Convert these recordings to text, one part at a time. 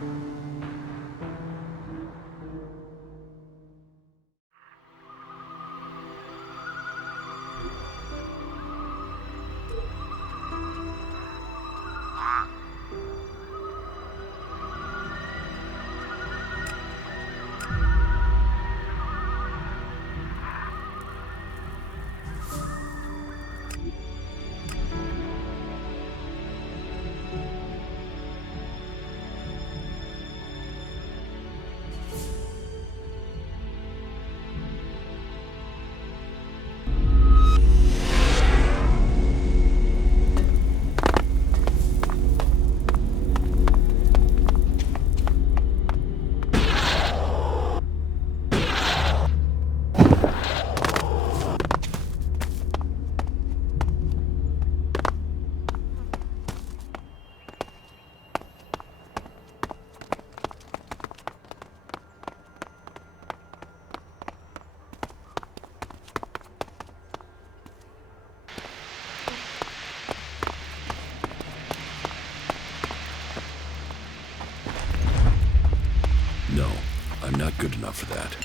No, I'm not good enough for that.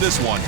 this one.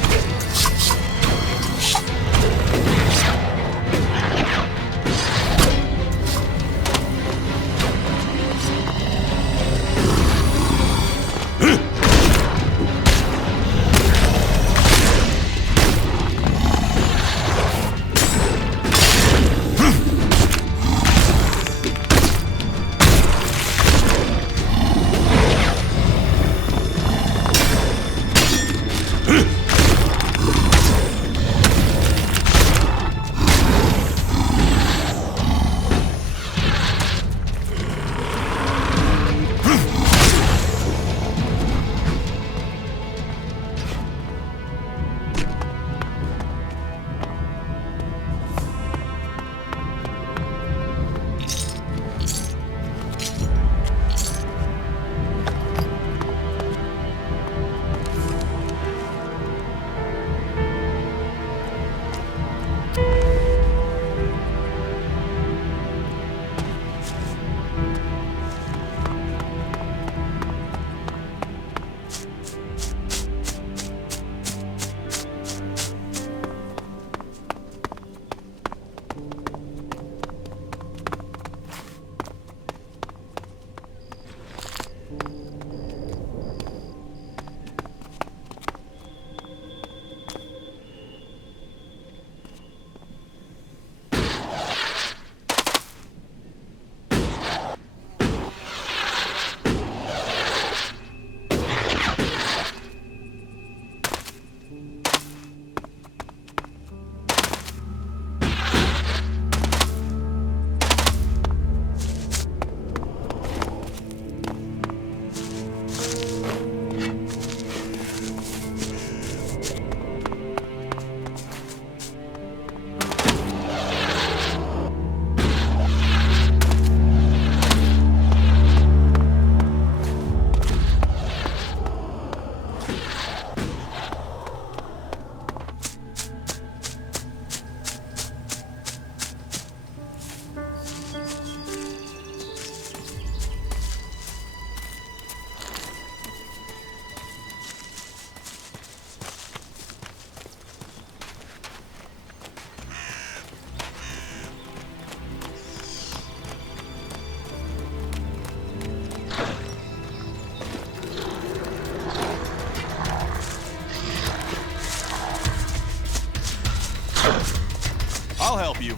I'll help you.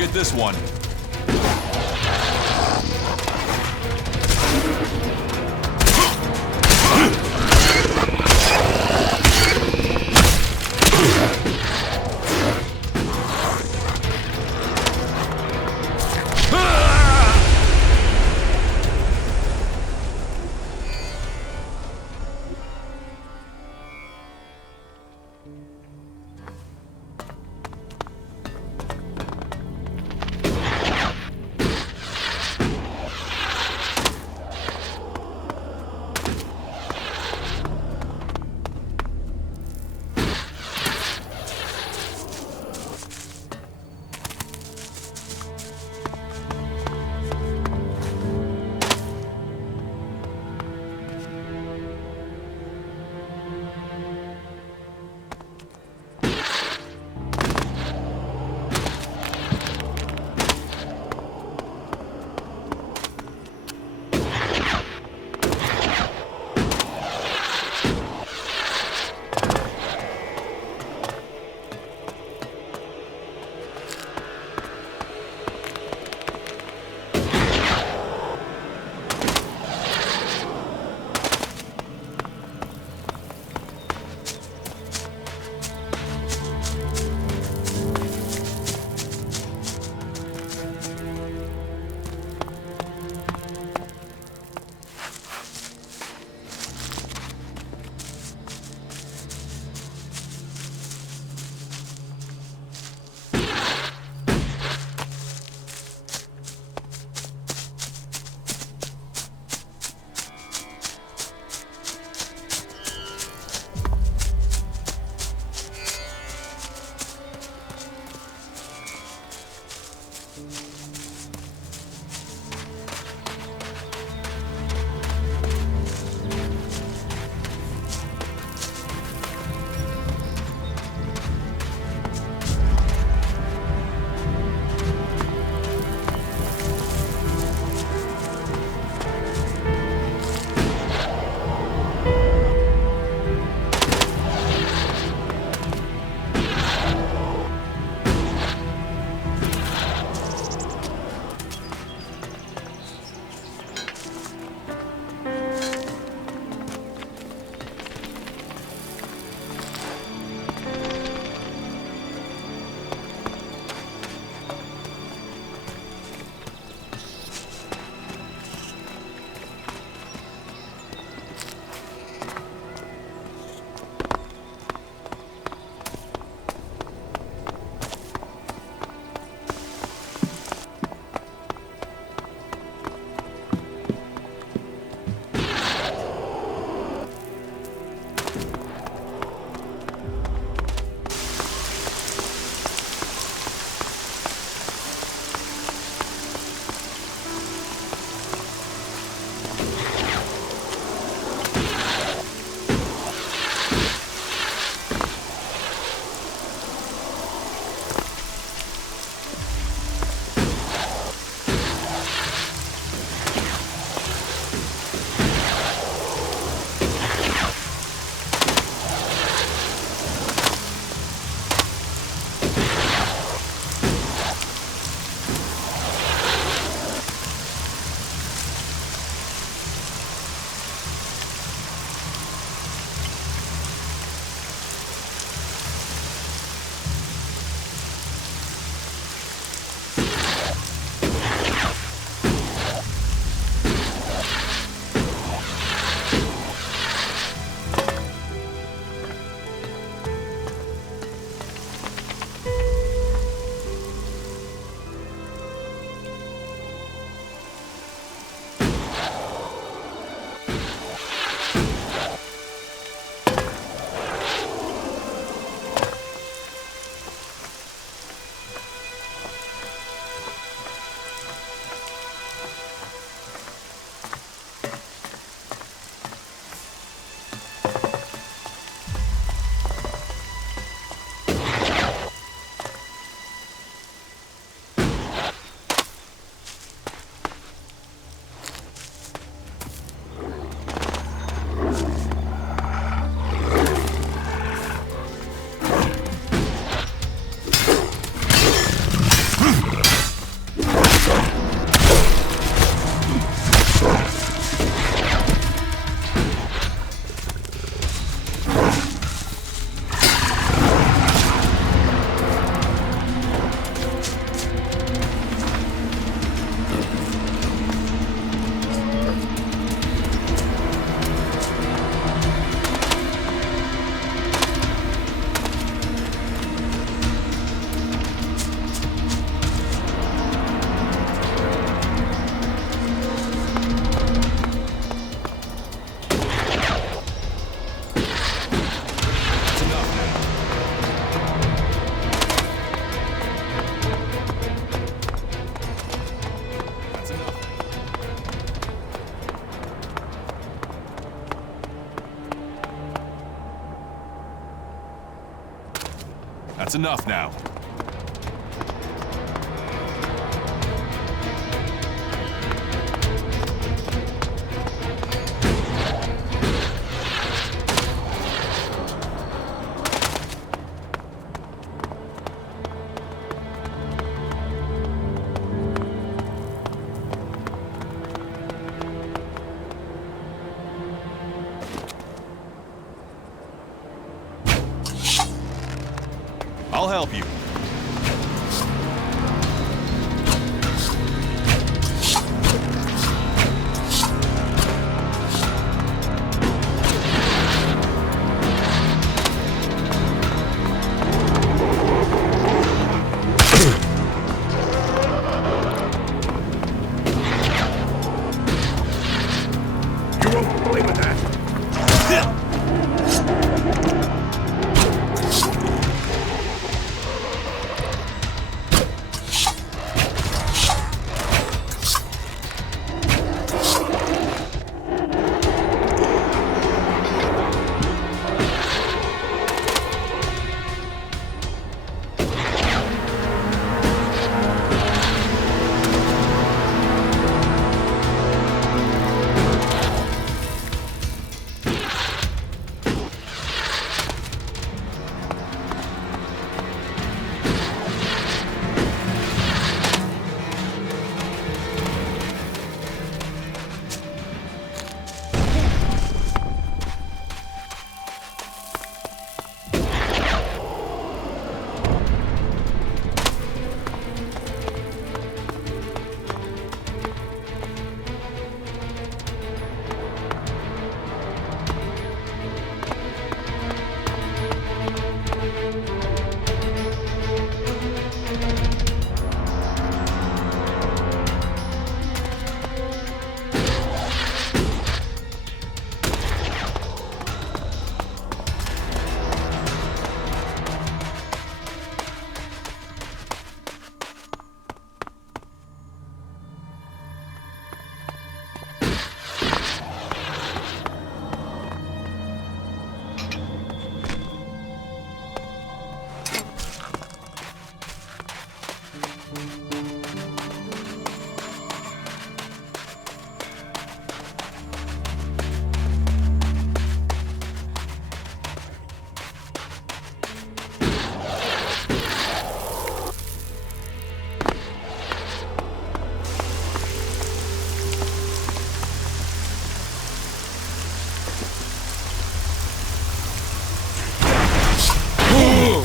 get this one. That's enough now. I'll help you. You won't play with that.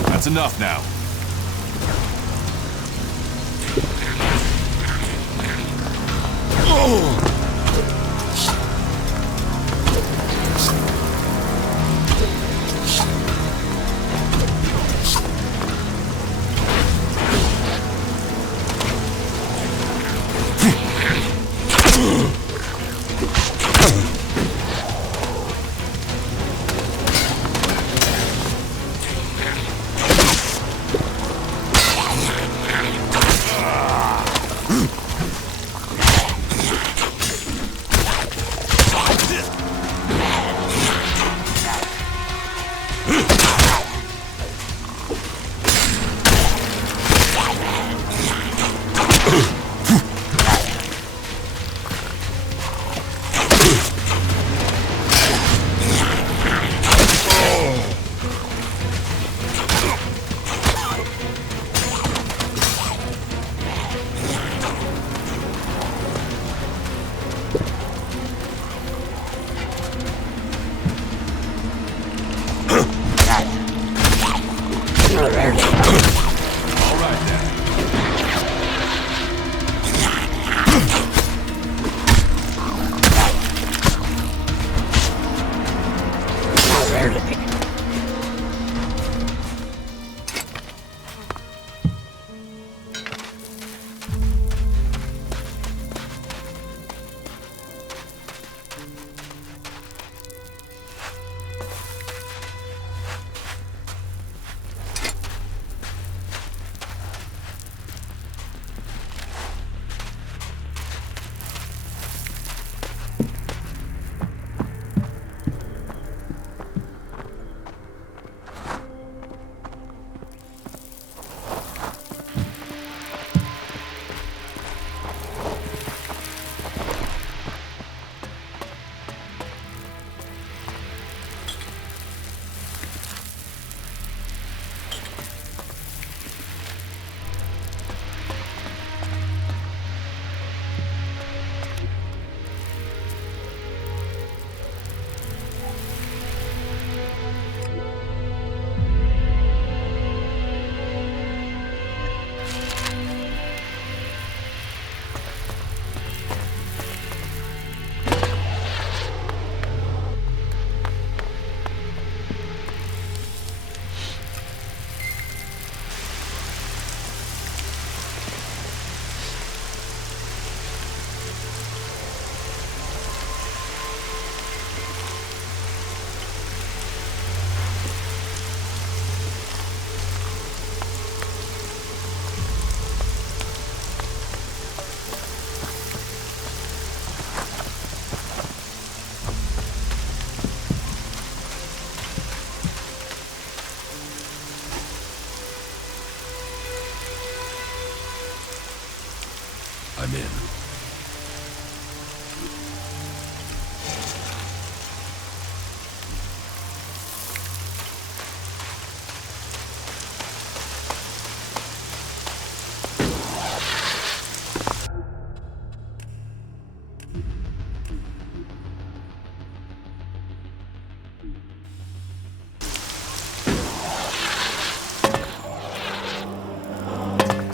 That's enough now. All right then.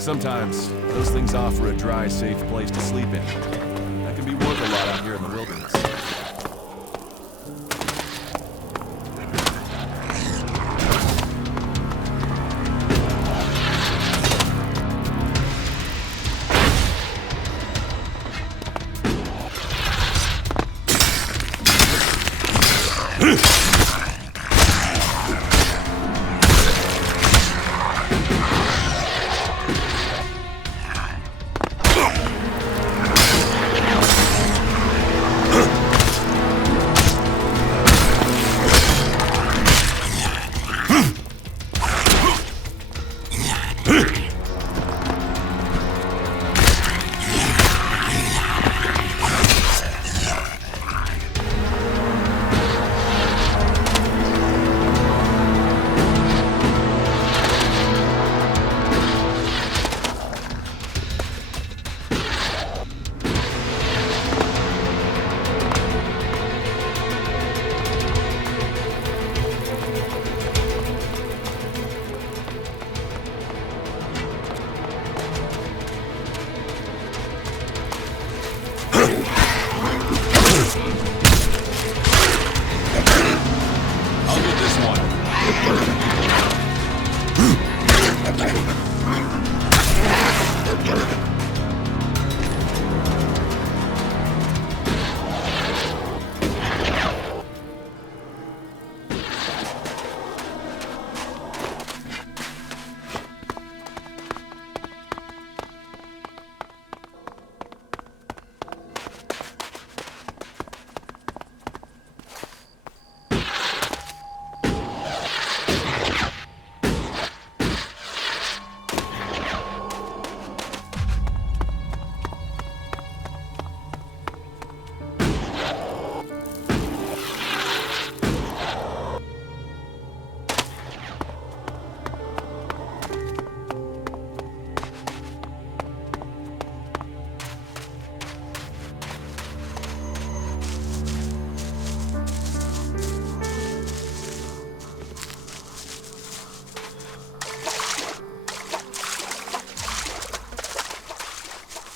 Sometimes, those things offer a dry, safe place to sleep in. That can be worth a lot out here in the wilderness.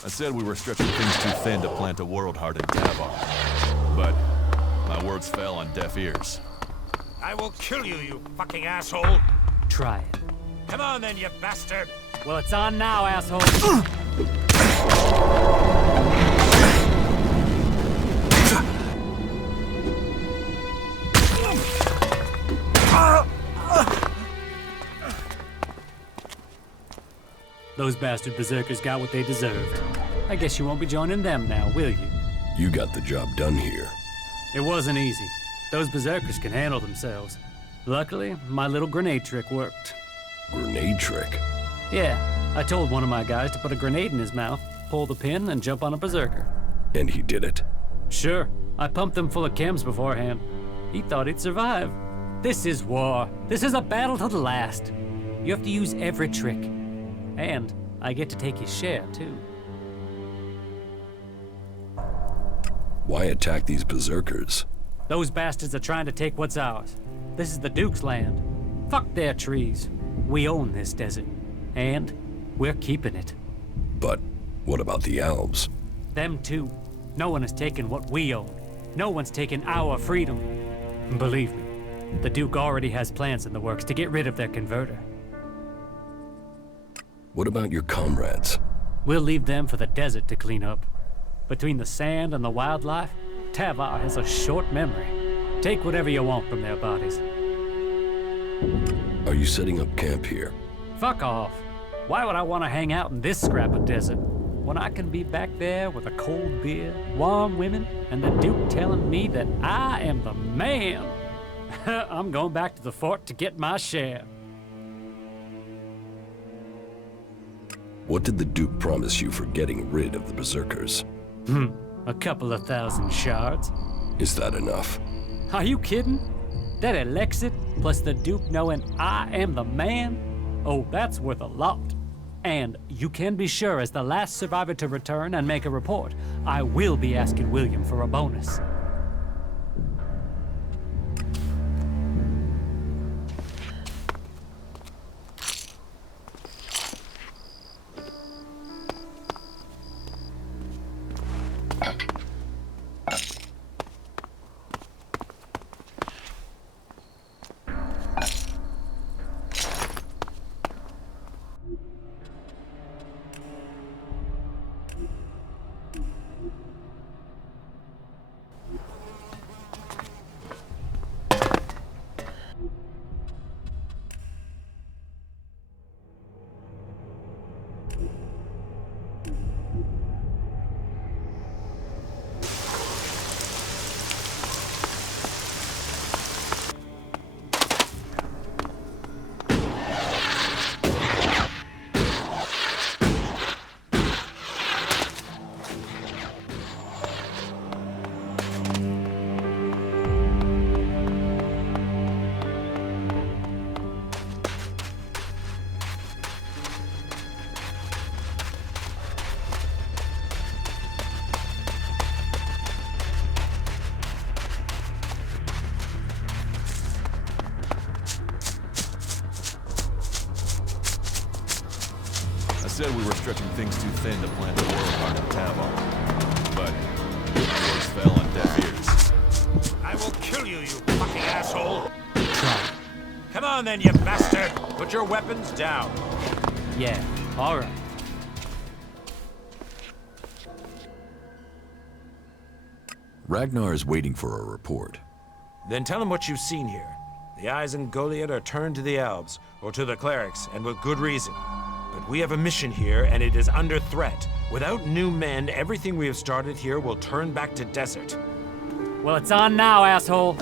I said we were stretching things too thin to plant a world-hardened Tavar. But my words fell on deaf ears. I will kill you, you fucking asshole! Try it. Come on then, you bastard! Well, it's on now, asshole. Those bastard berserkers got what they deserved. I guess you won't be joining them now, will you? You got the job done here. It wasn't easy. Those berserkers can handle themselves. Luckily, my little grenade trick worked. Grenade trick? Yeah, I told one of my guys to put a grenade in his mouth, pull the pin, and jump on a berserker. And he did it? Sure. I pumped them full of chems beforehand. He thought he'd survive. This is war. This is a battle to the last. You have to use every trick. And I get to take his share, too. Why attack these berserkers? Those bastards are trying to take what's ours. This is the Duke's land. Fuck their trees. We own this desert. And we're keeping it. But what about the elves? Them too. No one has taken what we own. No one's taken our freedom. Believe me, the Duke already has plans in the works to get rid of their converter. What about your comrades? We'll leave them for the desert to clean up. Between the sand and the wildlife, Tavar has a short memory. Take whatever you want from their bodies. Are you setting up camp here? Fuck off. Why would I want to hang out in this scrap of desert when I can be back there with a cold beer, warm women, and the Duke telling me that I am the man? I'm going back to the fort to get my share. What did the Duke promise you for getting rid of the berserkers? A couple of thousand shards. Is that enough? Are you kidding? That Elex plus the Duke knowing I am the man? Oh, that's worth a lot. And you can be sure as the last survivor to return and make a report, I will be asking William for a bonus. said we were stretching things too thin to plant a world heart in Tavar. But my words fell on deaf ears. I will kill you, you fucking asshole! Try. Come on then, you bastard! Put your weapons down. Yeah, all right. Ragnar is waiting for a report. Then tell him what you've seen here. The eyes in Goliad are turned to the elves, or to the clerics, and with good reason. But we have a mission here, and it is under threat. Without new men, everything we have started here will turn back to desert. Well, it's on now, asshole.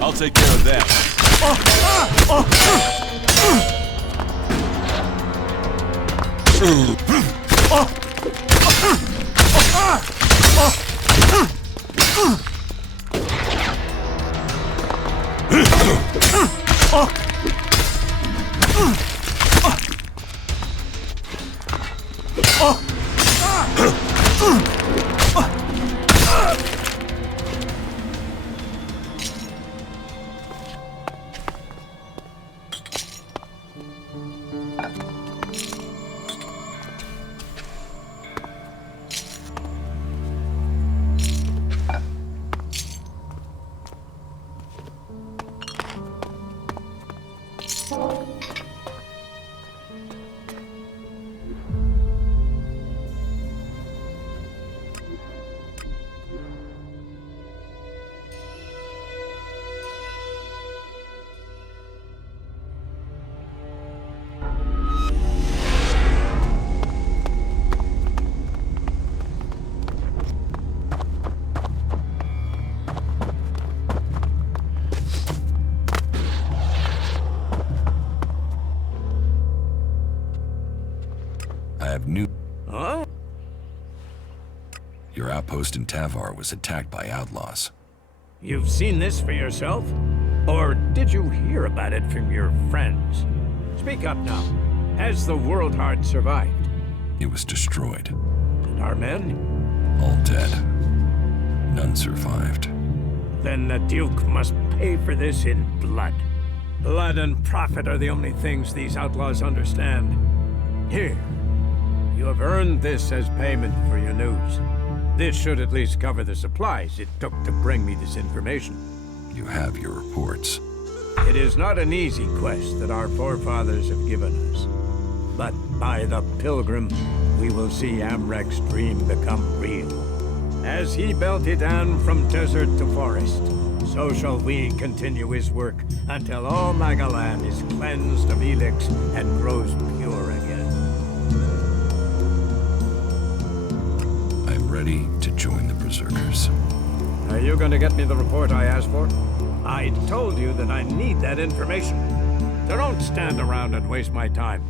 I'll take care of that. Huh? Your outpost in Tavar was attacked by outlaws. You've seen this for yourself? Or did you hear about it from your friends? Speak up now. Has the World Heart survived? It was destroyed. And our men? All dead. None survived. Then the Duke must pay for this in blood. Blood and profit are the only things these outlaws understand. Here, you have earned this as payment for your news. This should at least cover the supplies it took to bring me this information. You have your reports. It is not an easy quest that our forefathers have given us. But by the Pilgrim, we will see Amrek's dream become real. As he built it down from desert to forest, so shall we continue his work until all Magalan is cleansed of Elex and grows pure again. I'm ready to join the Berserkers. Are you going to get me the report I asked for? I told you that I need that information. So don't stand around and waste my time.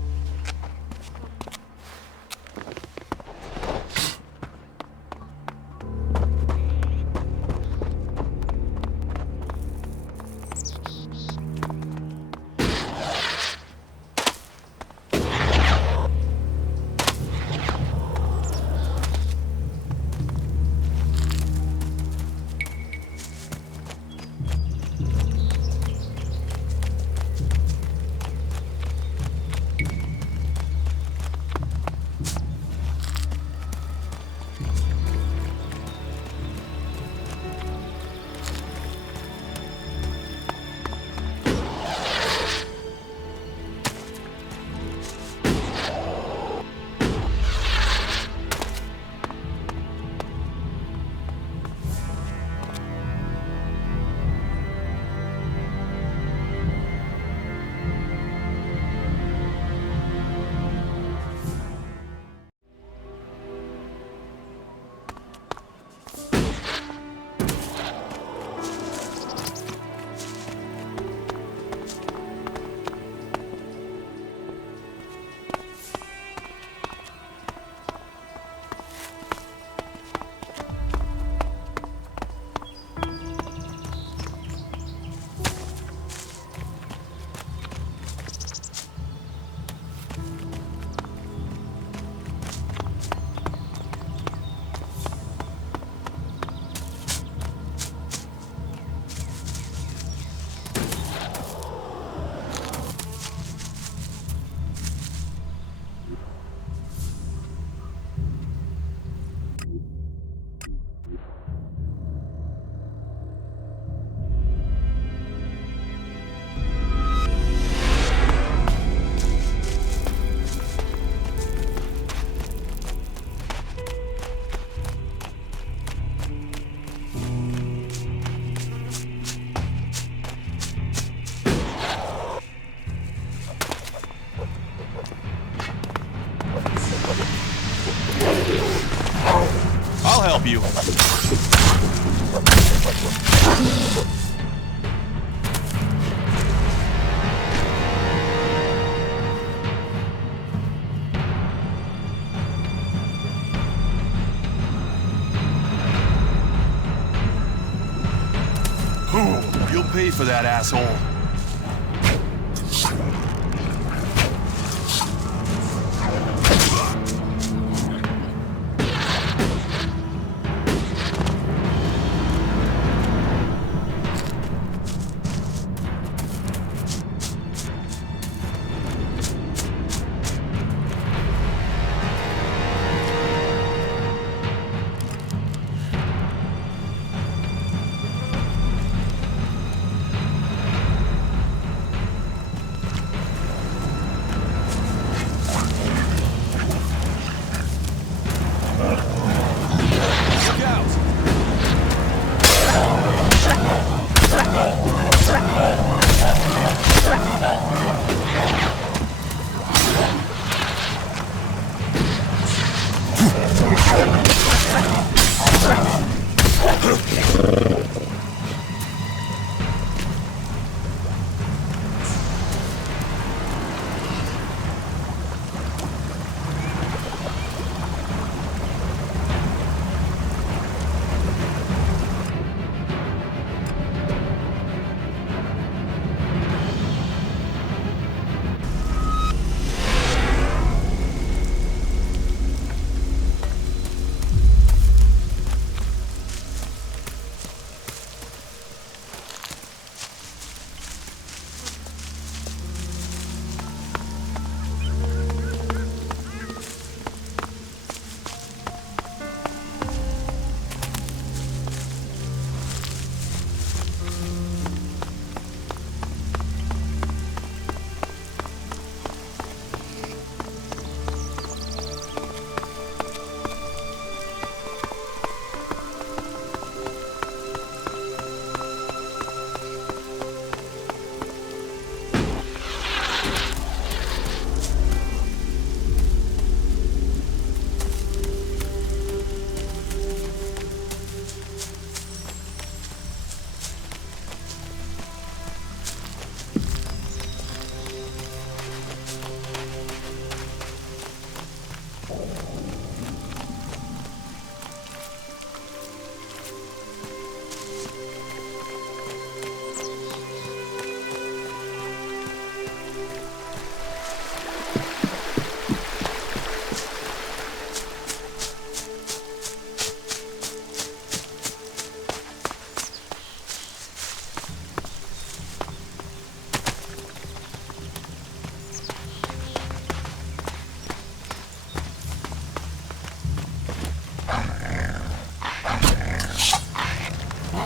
I'll help you. You'll pay for that, asshole.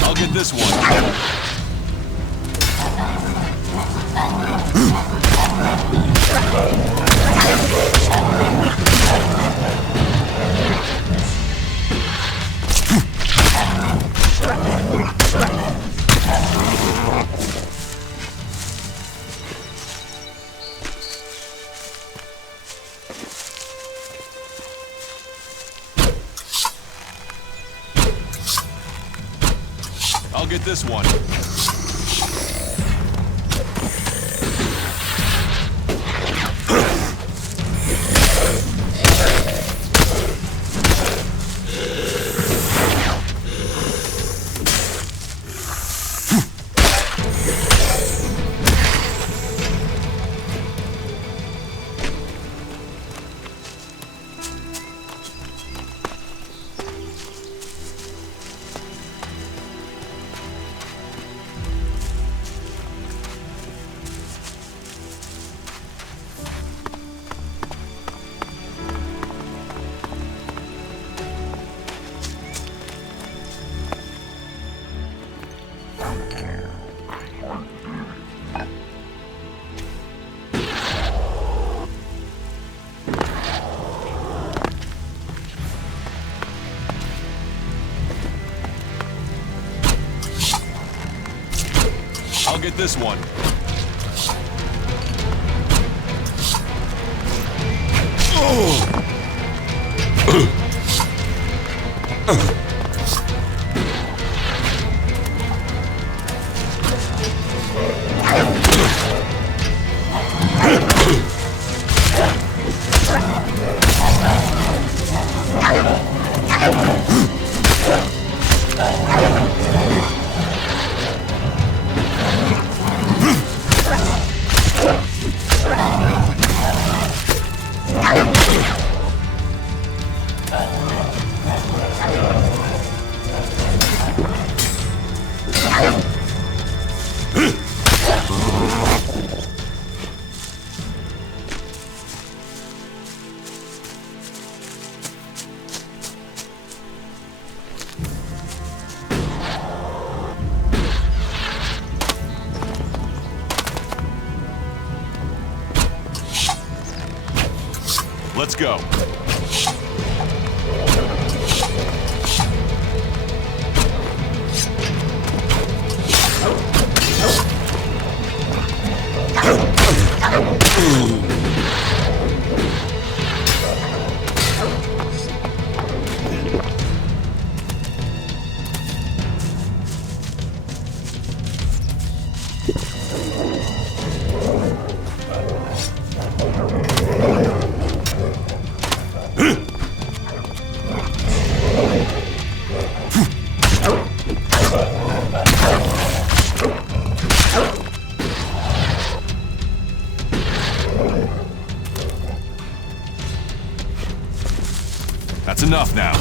I'll get this one. I'll get this one. I'll get this one. Let's go. That's enough now.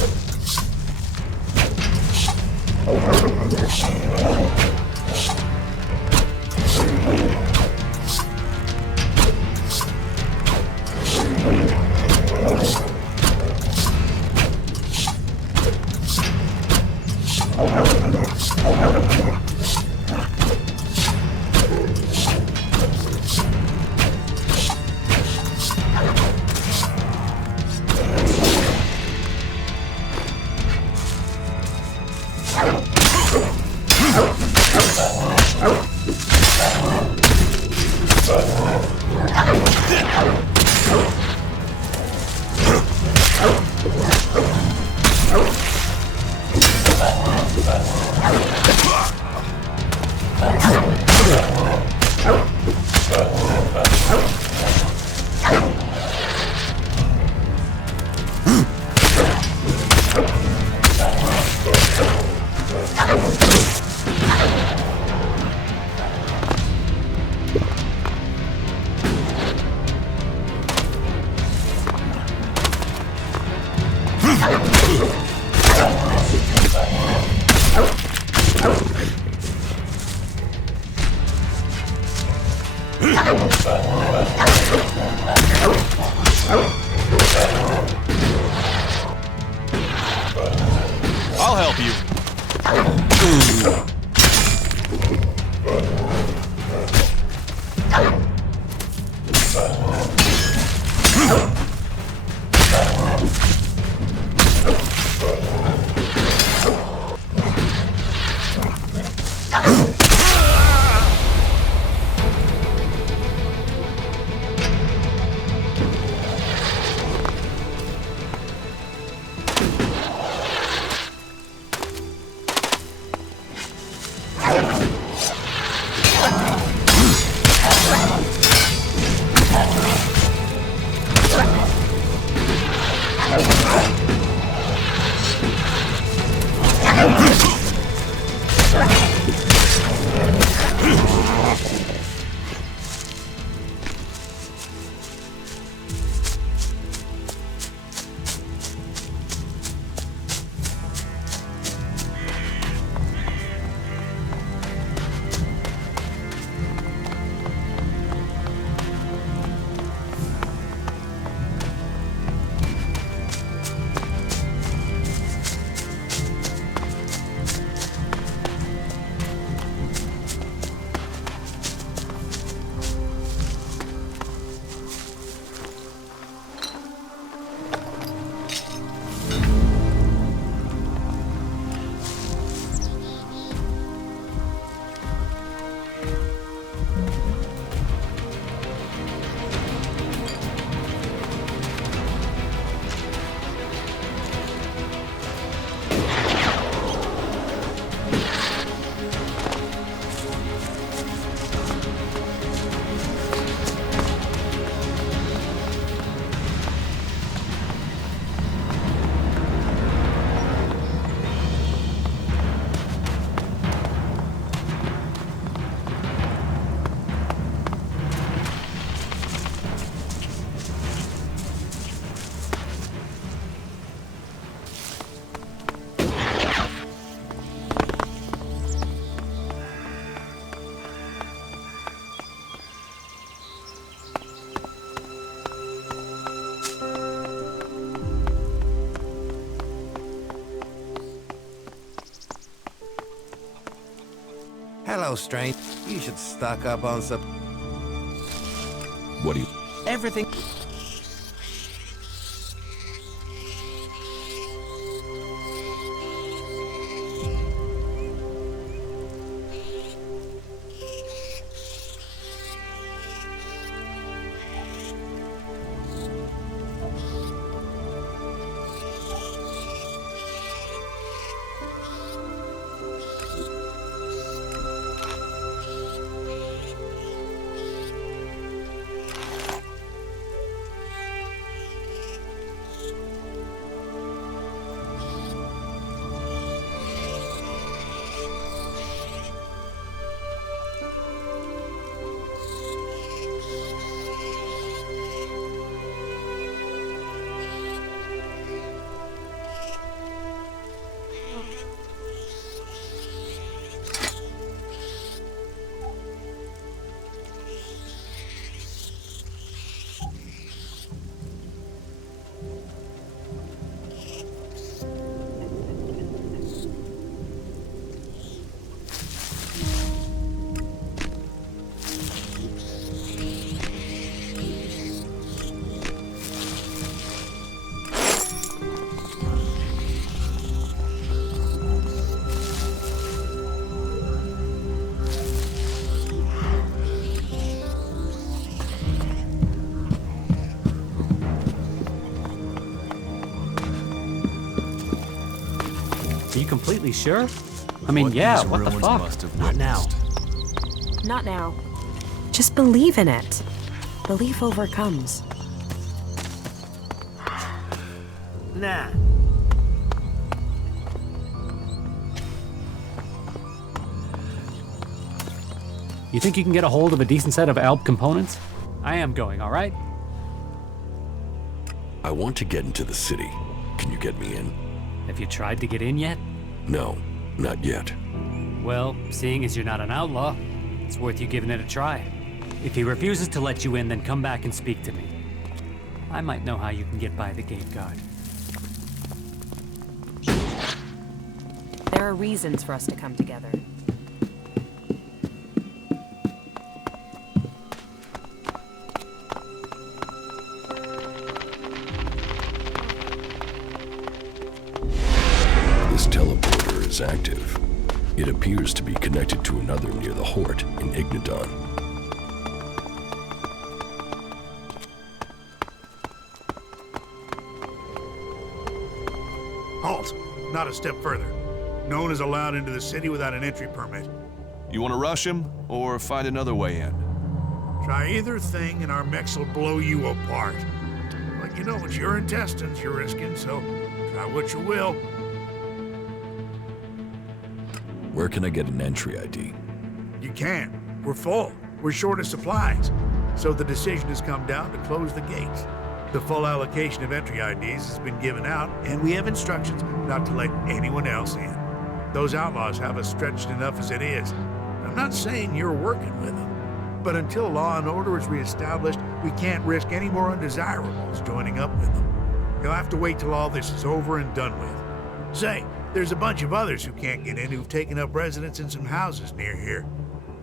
I'll help you. Hello, strange. You should stock up on some... What do you... everything. Are you completely sure? I mean, What yeah, these what the ruins fuck? must have Not now. witnessed. Not now. Just believe in it. Belief overcomes. Nah. You think you can get a hold of a decent set of ALP components? I am going, all right? I want to get into the city. Can you get me in? Have you tried to get in yet? No, not yet. Well, seeing as you're not an outlaw, it's worth you giving it a try. If he refuses to let you in, then come back and speak to me. I might know how you can get by the gate guard. There are reasons for us to come together. This teleporter is active. It appears to be connected to another near the Hort in Ignadon. Halt! Not a step further. No one is allowed into the city without an entry permit. You want to rush him, or find another way in? Try either thing and our mechs will blow you apart. But you know, it's your intestines you're risking, so try what you will. Where can I get an entry ID? You can't. We're full. We're short of supplies. So the decision has come down to close the gates. The full allocation of entry IDs has been given out, and we have instructions not to let anyone else in. Those outlaws have us stretched enough as it is. I'm not saying you're working with them, but until law and order is reestablished, we can't risk any more undesirables joining up with them. You'll have to wait till all this is over and done with. Say, there's a bunch of others who can't get in who've taken up residence in some houses near here.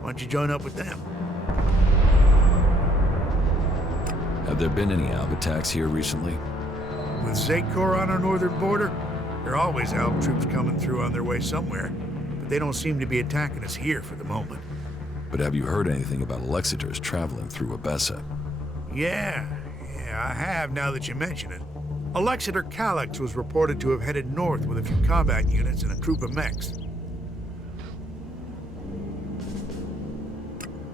Why don't you join up with them? Have there been any ALP attacks here recently? With Zakor on our northern border, there are always ALP troops coming through on their way somewhere, but they don't seem to be attacking us here for the moment. But have you heard anything about Alexiters traveling through Abessa? Yeah, I have now that you mention it. Alexiter Calyx was reported to have headed north with a few combat units and a troop of mechs.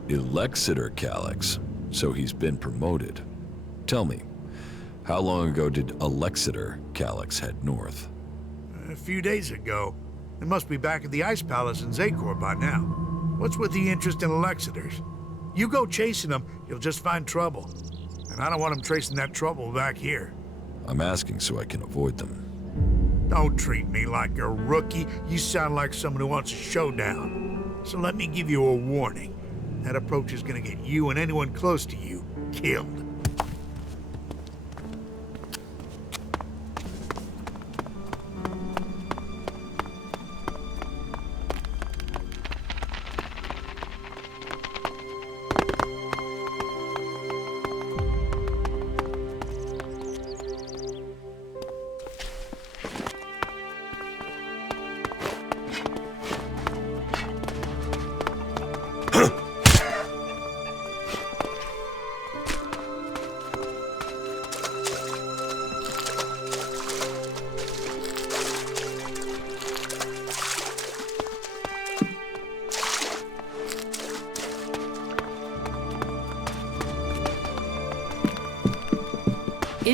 Elexiter Calyx, so he's been promoted. Tell me, how long ago did Alexiter Calyx head north? A few days ago. They must be back at the Ice Palace in Zakor by now. What's with the interest in Alexiters? You go chasing them, you'll just find trouble. And I don't want them tracing that trouble back here. I'm asking so I can avoid them. Don't treat me like a rookie. You sound like someone who wants a showdown. So let me give you a warning. That approach is gonna get you and anyone close to you killed.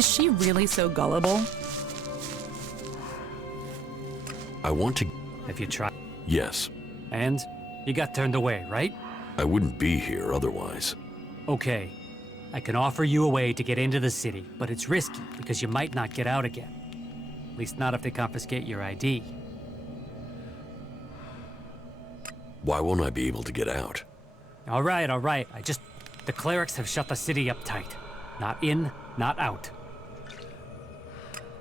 Is she really so gullible? I want to... Have you tried? Yes. And? You got turned away, right? I wouldn't be here otherwise. Okay. I can offer you a way to get into the city, but it's risky because you might not get out again. At least not if they confiscate your ID. Why won't I be able to get out? All right. The clerics have shut the city up tight. Not in, not out.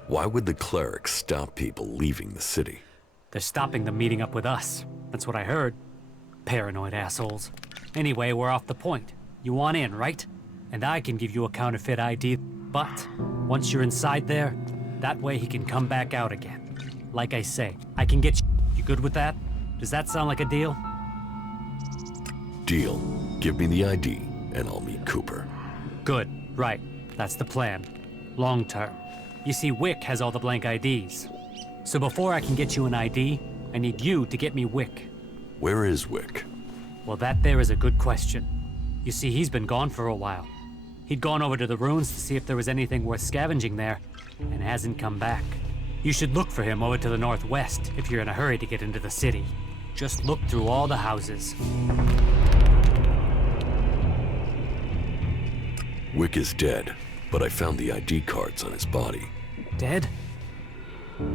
Why would the clerics stop people leaving the city? They're stopping them meeting up with us. That's what I heard. Paranoid assholes. Anyway, we're off the point. You want in, right? And I can give you a counterfeit ID, but once you're inside there, that way he can come back out again. Like I say, I can get you. You good with that? Does that sound like a deal? Deal. Give me the ID, and I'll meet Cooper. Good, right. That's the plan. Long term. You see, Wick has all the blank IDs. So before I can get you an ID, I need you to get me Wick. Where is Wick? Well, that there is a good question. You see, he's been gone for a while. He'd gone over to the ruins to see if there was anything worth scavenging there, and hasn't come back. You should look for him over to the northwest if you're in a hurry to get into the city. Just look through all the houses. Wick is dead, but I found the ID cards on his body. Dead?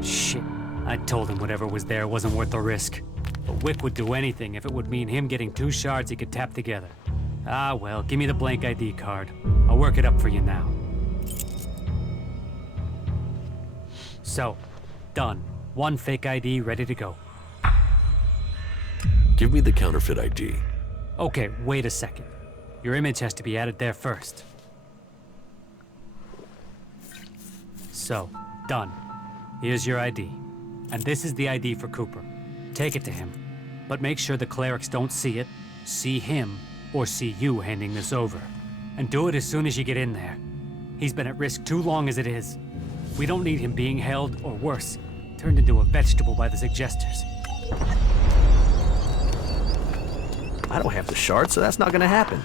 Shit. I told him whatever was there wasn't worth the risk. But Wick would do anything if it would mean him getting 2 shards he could tap together. Ah, well, give me the blank ID card. I'll work it up for you now. So, done. 1 fake ID ready to go. Give me the counterfeit ID. Okay, wait a second. Your image has to be added there first. So, done. Here's your ID. And this is the ID for Cooper. Take it to him. But make sure the clerics don't see it, see him, or see you handing this over. And do it as soon as you get in there. He's been at risk too long as it is. We don't need him being held, or worse, turned into a vegetable by the suggesters. I don't have the shard, so that's not gonna happen.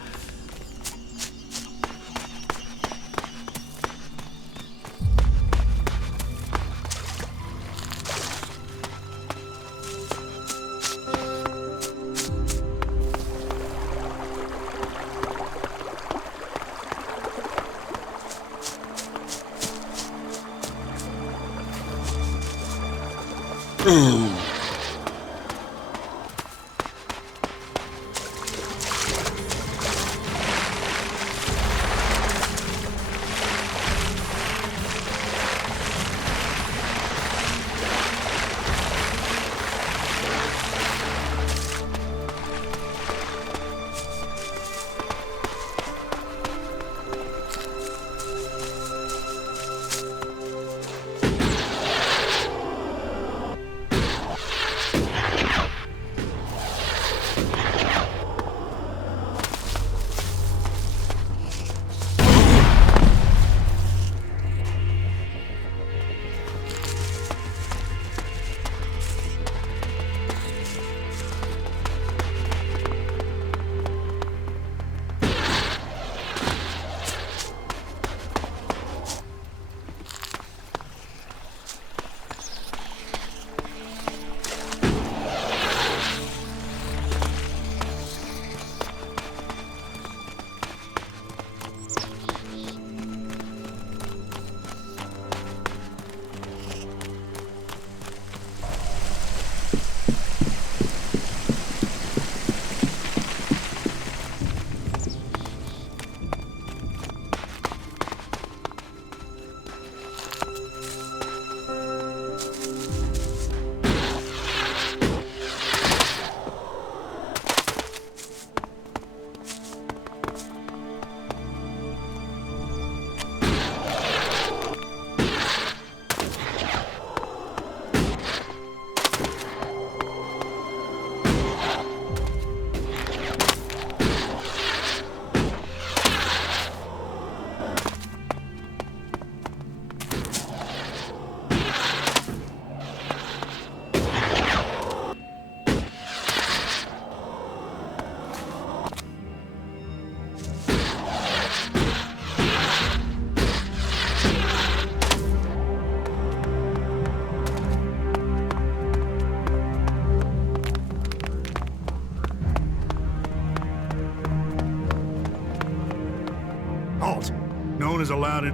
known as allowed it.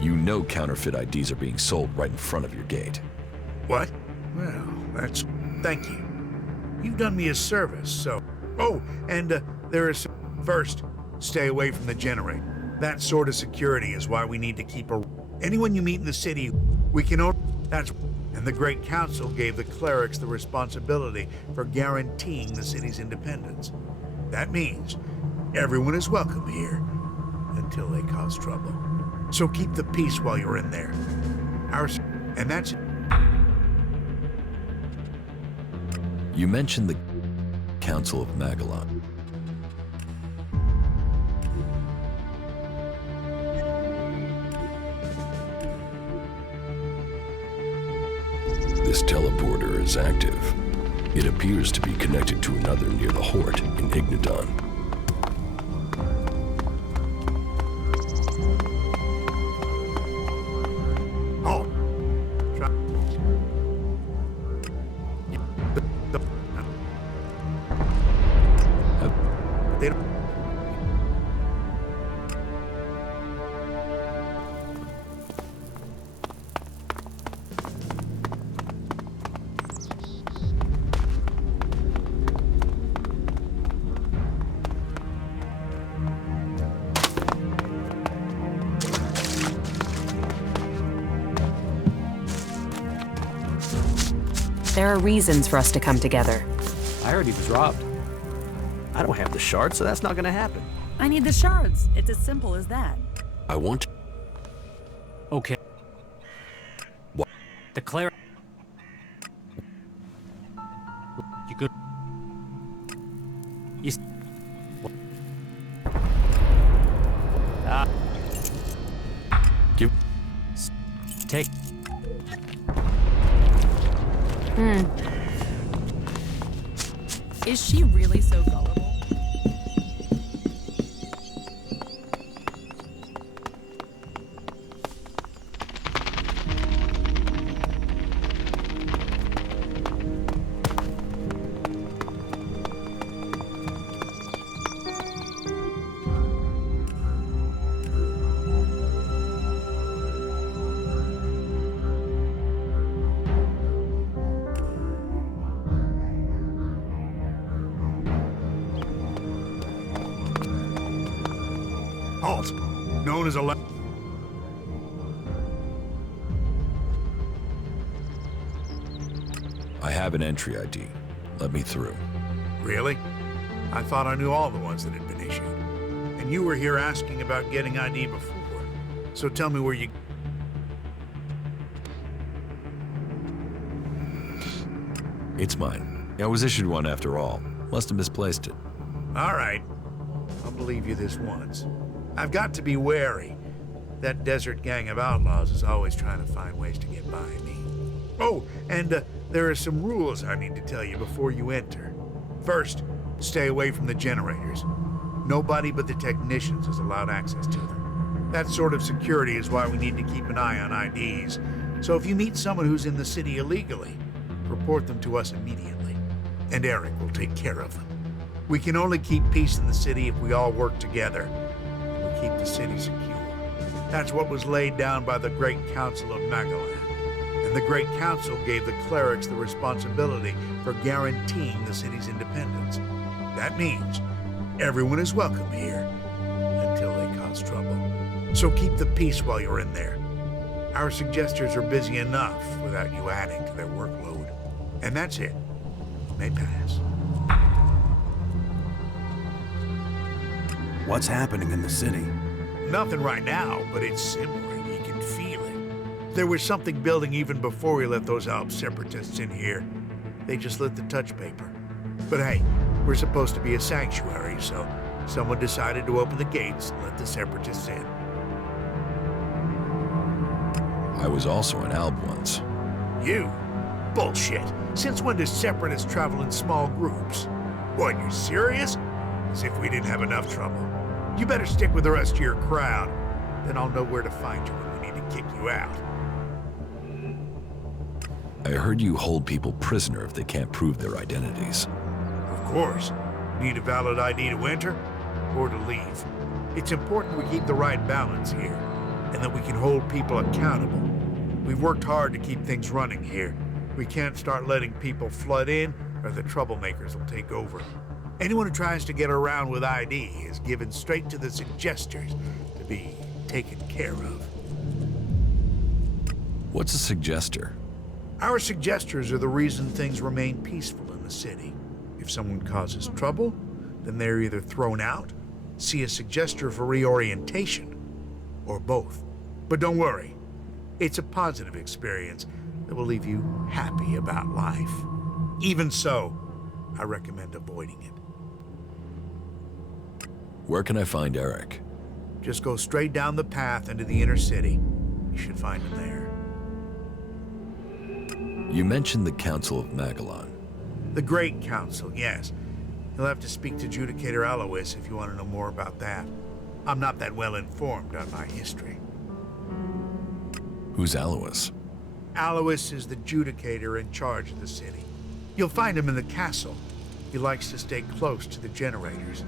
You know counterfeit IDs are being sold right in front of your gate. What? Well, that's... Thank you. You've done me a service, so... Oh, and there is... First, stay away from the generator. That sort of security is why we need to keep a... Anyone you meet in the city, we can only... That's... And the Great Council gave the clerics the responsibility for guaranteeing the city's independence. That means everyone is welcome here, until they cause trouble. So keep the peace while you're in there. And that's... You mentioned the Council of Magellan. This teleporter is active. It appears to be connected to another near the Hort in Ignadon. Oh! They don't... There are reasons for us to come together. I heard he was robbed. I don't have the shard, so that's not gonna happen. I need the shards. It's as simple as that. I want... Okay. What? The cleric. You good? You. Give... Take. Is she really so gullible? Halt! Known as a... I have an entry ID. Let me through. Really? I thought I knew all the ones that had been issued. And you were here asking about getting ID before. So tell me where you... It's mine. I was issued one after all. Must have misplaced it. All right. I'll believe you this once. I've got to be wary. That desert gang of outlaws is always trying to find ways to get by me. Oh, and there are some rules I need to tell you before you enter. First, stay away from the generators. Nobody but the technicians is allowed access to them. That sort of security is why we need to keep an eye on IDs. So if you meet someone who's in the city illegally, report them to us immediately. And Eric will take care of them. We can only keep peace in the city if we all work together. And we keep the city secure. That's what was laid down by the Great Council of Magellan. And the Great Council gave the clerics the responsibility for guaranteeing the city's independence. That means everyone is welcome here, until they cause trouble. So keep the peace while you're in there. Our suggesters are busy enough without you adding to their workload. And that's it. You may pass. What's happening in the city? Nothing right now, but it's simmering. You can feel it. There was something building even before we let those Alp separatists in here. They just lit the touch paper. But hey, we're supposed to be a sanctuary, so someone decided to open the gates and let the separatists in. I was also an Alb once. You? Bullshit. Since when do separatists travel in small groups? What, you're serious? As if we didn't have enough trouble. You better stick with the rest of your crowd. Then I'll know where to find you when we need to kick you out. I heard you hold people prisoner if they can't prove their identities. Of course. Need a valid ID to enter or to leave. It's important we keep the right balance here, and that we can hold people accountable. We've worked hard to keep things running here. We can't start letting people flood in, or the troublemakers will take over. Anyone who tries to get around with ID is given straight to the suggesters to be taken care of. What's a suggester? Our suggesters are the reason things remain peaceful in the city. If someone causes trouble, then they're either thrown out, see a suggester for reorientation, or both. But don't worry, it's a positive experience that will leave you happy about life. Even so, I recommend avoiding it. Where can I find Eric? Just go straight down the path into the inner city. You should find him there. You mentioned the Council of Magellan. The Great Council, yes. You'll have to speak to Judicator Alois if you want to know more about that. I'm not that well informed on my history. Who's Alois? Alois is the Judicator in charge of the city. You'll find him in the castle. He likes to stay close to the generators.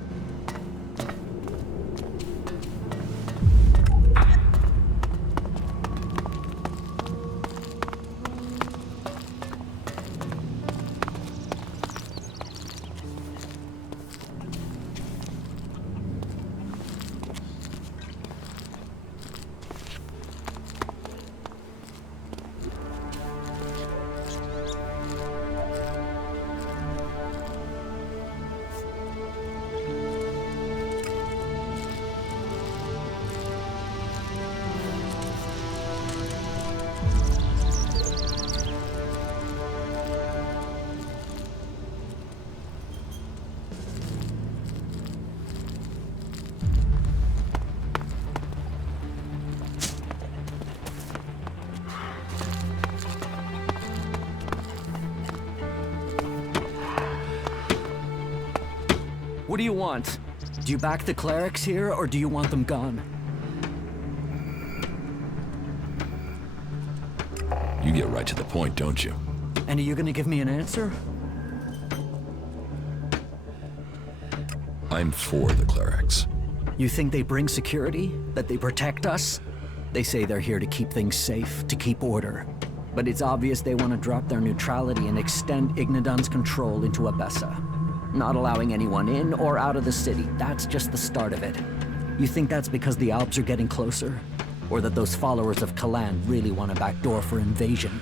What do you want? Do you back the clerics here, or do you want them gone? You get right to the point, don't you? And are you gonna give me an answer? I'm for the clerics. You think they bring security? That they protect us? They say they're here to keep things safe, to keep order. But it's obvious they want to drop their neutrality and extend Ignadon's control into Abessa. Not allowing anyone in or out of the city, that's just the start of it. You think that's because the Alps are getting closer? Or that those followers of Kalan really want a backdoor for invasion?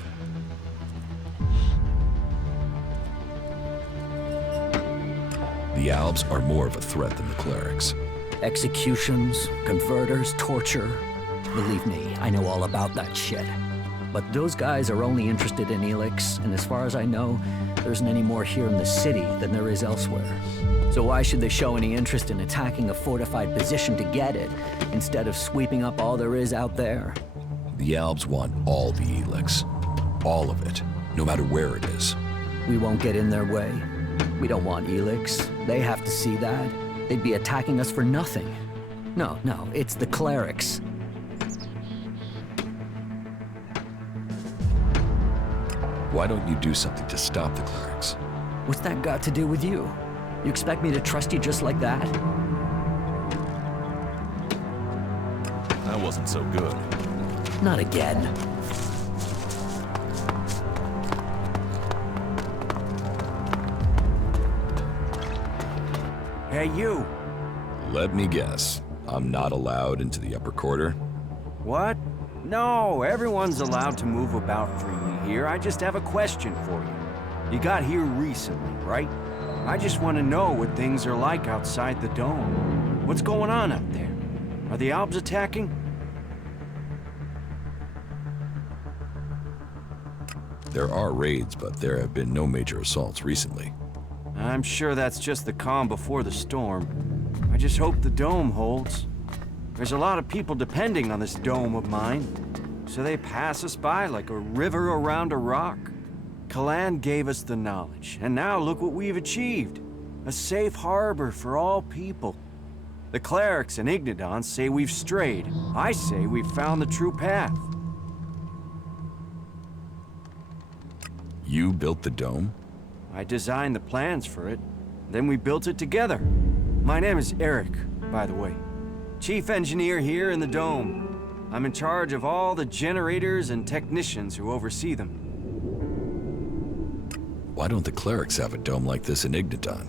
The Albs are more of a threat than the clerics. Executions, converters, torture. Believe me, I know all about that shit. But those guys are only interested in Elex, and as far as I know, there isn't any more here in the city than there is elsewhere. So why should they show any interest in attacking a fortified position to get it, instead of sweeping up all there is out there? The Albs want all the Elex. All of it, no matter where it is. We won't get in their way. We don't want Elex. They have to see that. They'd be attacking us for nothing. No, it's the clerics. Why don't you do something to stop the clerics? What's that got to do with you? You expect me to trust you just like that? That wasn't so good. Not again. Hey, you! Let me guess. I'm not allowed into the upper quarter? What? No, everyone's allowed to move about freely here. I just have a question for you. You got here recently, right? I just want to know what things are like outside the dome. What's going on out there? Are the Albs attacking? There are raids, but there have been no major assaults recently. I'm sure that's just the calm before the storm. I just hope the dome holds. There's a lot of people depending on this dome of mine, so they pass us by like a river around a rock. Kalan gave us the knowledge, and now look what we've achieved. A safe harbor for all people. The clerics and Ignadon say we've strayed. I say we've found the true path. You built the dome? I designed the plans for it. Then we built it together. My name is Eric, by the way. Chief engineer here in the dome. I'm in charge of all the generators and technicians who oversee them. Why don't the clerics have a dome like this in Ignadon?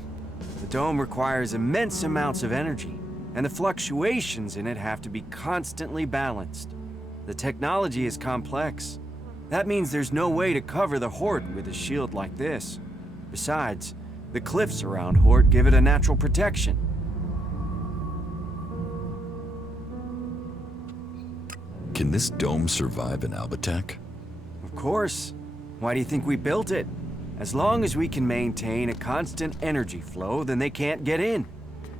The dome requires immense amounts of energy, and the fluctuations in it have to be constantly balanced. The technology is complex. That means there's no way to cover the Hort with a shield like this. Besides, the cliffs around Hort give it a natural protection. Can this dome survive an Albatech? Of course. Why do you think we built it? As long as we can maintain a constant energy flow, then they can't get in.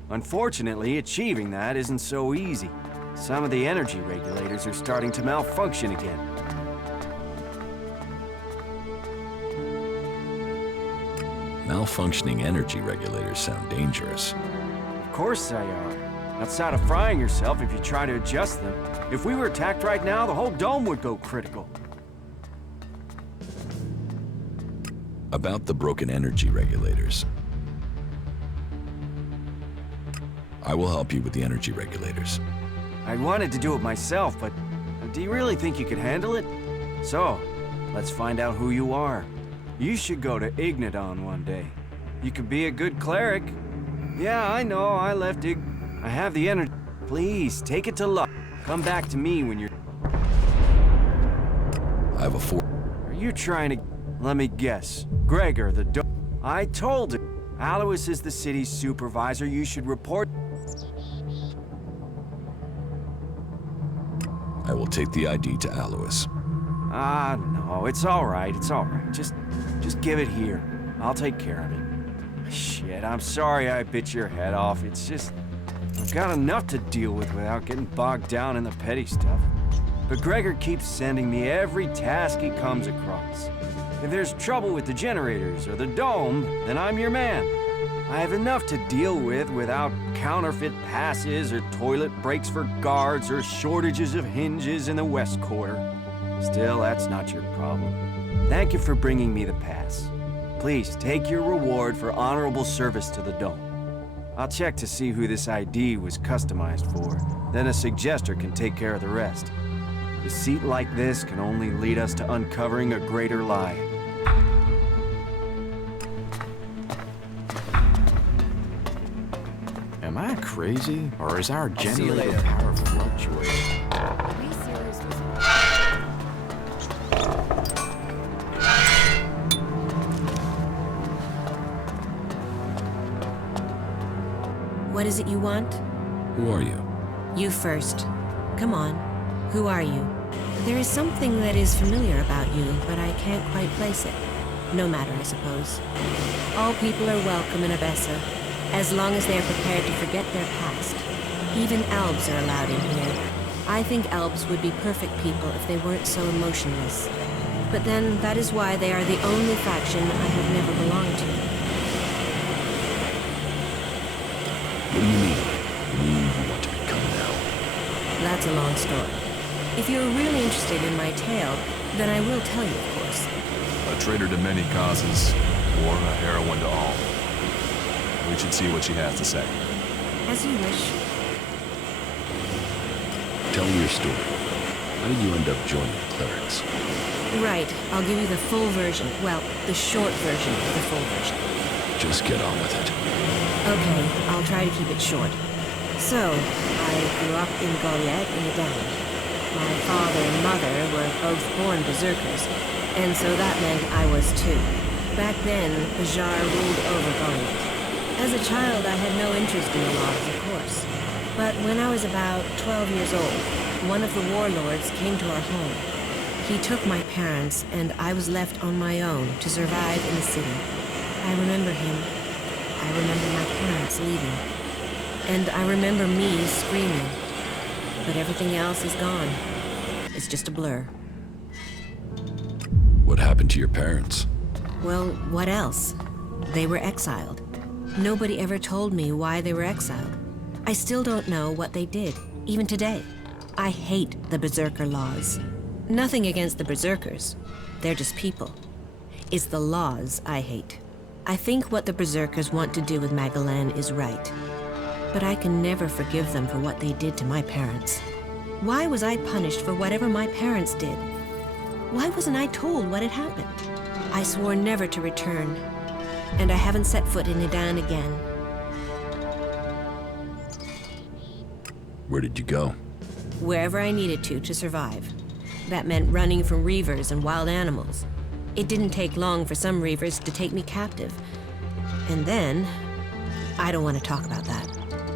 Unfortunately, achieving that isn't so easy. Some of the energy regulators are starting to malfunction again. Malfunctioning energy regulators sound dangerous. Of course they are. Outside of frying yourself if you try to adjust them. If we were attacked right now, the whole dome would go critical. About the broken energy regulators. I will help you with the energy regulators. I wanted to do it myself, but do you really think you could handle it? So, let's find out who you are. You should go to Ignadon one day. You could be a good cleric. Yeah, I know, I left I have the energy. Please, take it to luck. Come back to me when you're... I have a Are you trying to... Let me guess. Gregor, the I told him. Alois is the city's supervisor. You should report... I will take the ID to Alois. Ah, no, it's all right, it's all right. Just give it here. I'll take care of it. Shit, I'm sorry I bit your head off. It's just... I've got enough to deal with without getting bogged down in the petty stuff. But Gregor keeps sending me every task he comes across. If there's trouble with the generators or the dome, then I'm your man. I have enough to deal with without counterfeit passes or toilet breaks for guards or shortages of hinges in the West Quarter. Still, that's not your problem. Thank you for bringing me the pass. Please take your reward for honorable service to the dome. I'll check to see who this ID was customized for. Then a suggester can take care of the rest. Deceit like this can only lead us to uncovering a greater lie. Am I crazy, or is our generator power fluctuating? What is it you want? Who are you? You first. Come on. Who are you? There is something that is familiar about you, but I can't quite place it. No matter, I suppose. All people are welcome in Abessa, as long as they are prepared to forget their past. Even elves are allowed in here. I think elves would be perfect people if they weren't so emotionless. But then, that is why they are the only faction I have never belonged to. What do you mean? Who you want to become now? That's a long story. If you're really interested in my tale, then I will tell you, of course. A traitor to many causes, or a heroine to all. We should see what she has to say. As you wish. Tell me your story. How did you end up joining the clerics? Right. I'll give you the full version. Well, the short version of the full version. Just get on with it. Okay, I'll try to keep it short. So, I grew up in Goliath in the Down. My father and mother were both born berserkers, and so that meant I was too. Back then, Bajar ruled over Goliath. As a child, I had no interest in the laws, of course. But when I was about 12 years old, one of the warlords came to our home. He took my parents, and I was left on my own to survive in the city. I remember him. I remember my parents leaving. And I remember me screaming. But everything else is gone. It's just a blur. What happened to your parents? Well, what else? They were exiled. Nobody ever told me why they were exiled. I still don't know what they did, even today. I hate the Berserker laws. Nothing against the Berserkers. They're just people. It's the laws I hate. I think what the Berserkers want to do with Magalan is right. But I can never forgive them for what they did to my parents. Why was I punished for whatever my parents did? Why wasn't I told what had happened? I swore never to return, and I haven't set foot in Idan again. Where did you go? Wherever I needed to survive. That meant running from reavers and wild animals. It didn't take long for some reavers to take me captive. And then, I don't want to talk about that.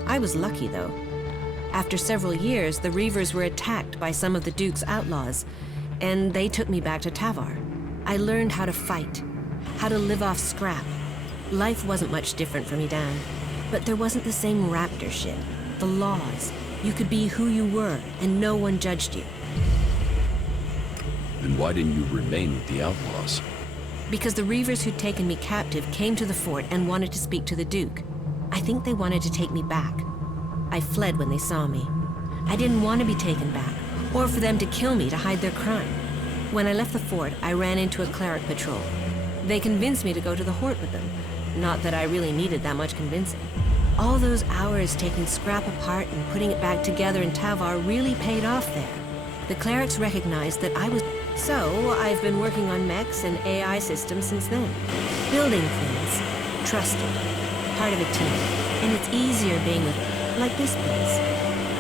I was lucky, though. After several years, the reavers were attacked by some of the Duke's outlaws, and they took me back to Tavar. I learned how to fight, how to live off scrap. Life wasn't much different from Idan, but there wasn't the same raptor shit. The laws. You could be who you were, and no one judged you. Then why didn't you remain with the outlaws? Because the reavers who'd taken me captive came to the fort and wanted to speak to the Duke. I think they wanted to take me back. I fled when they saw me. I didn't want to be taken back, or for them to kill me to hide their crime. When I left the fort, I ran into a cleric patrol. They convinced me to go to the Hort with them. Not that I really needed that much convincing. All those hours taking scrap apart and putting it back together in Tavar really paid off there. The clerics recognized that I was... So, I've been working on mechs and AI systems since then. Building things. Trusted. Part of a team. And it's easier being with, like this place.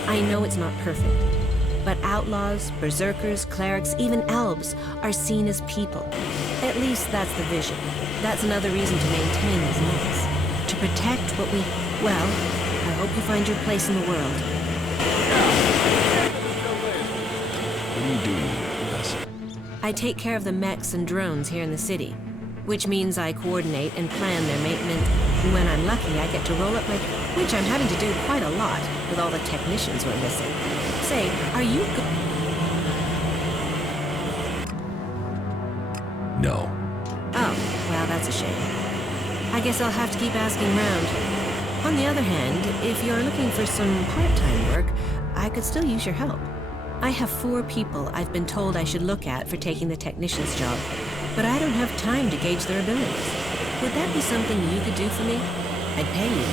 I know it's not perfect. But outlaws, berserkers, clerics, even elves are seen as people. At least that's the vision. That's another reason to maintain these mechs. To protect what we... Well, I hope you find your place in the world. What are you doing here, Professor? I take care of the mechs and drones here in the city, which means I coordinate and plan their maintenance. And when I'm lucky, I get to roll up my... Which I'm having to do quite a lot with all the technicians we're missing. Say, are you... No. Oh, well, that's a shame. I guess I'll have to keep asking around. On the other hand, if you're looking for some part-time work, I could still use your help. I have 4 people I've been told I should look at for taking the technician's job, but I don't have time to gauge their abilities. Would that be something you could do for me? I'd pay you.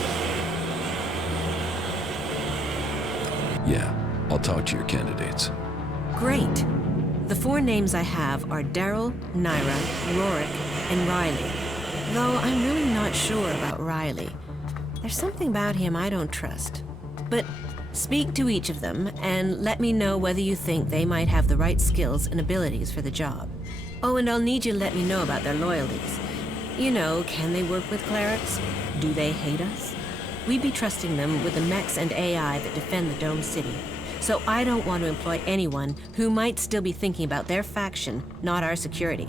Yeah, I'll talk to your candidates. Great. The 4 names I have are Daryl, Naira, Rorik, and Riley. Though I'm really not sure about Riley. There's something about him I don't trust. But speak to each of them and let me know whether you think they might have the right skills and abilities for the job. Oh, and I'll need you to let me know about their loyalties. You know, can they work with clerics? Do they hate us? We'd be trusting them with the mechs and AI that defend the Dome City. So I don't want to employ anyone who might still be thinking about their faction, not our security.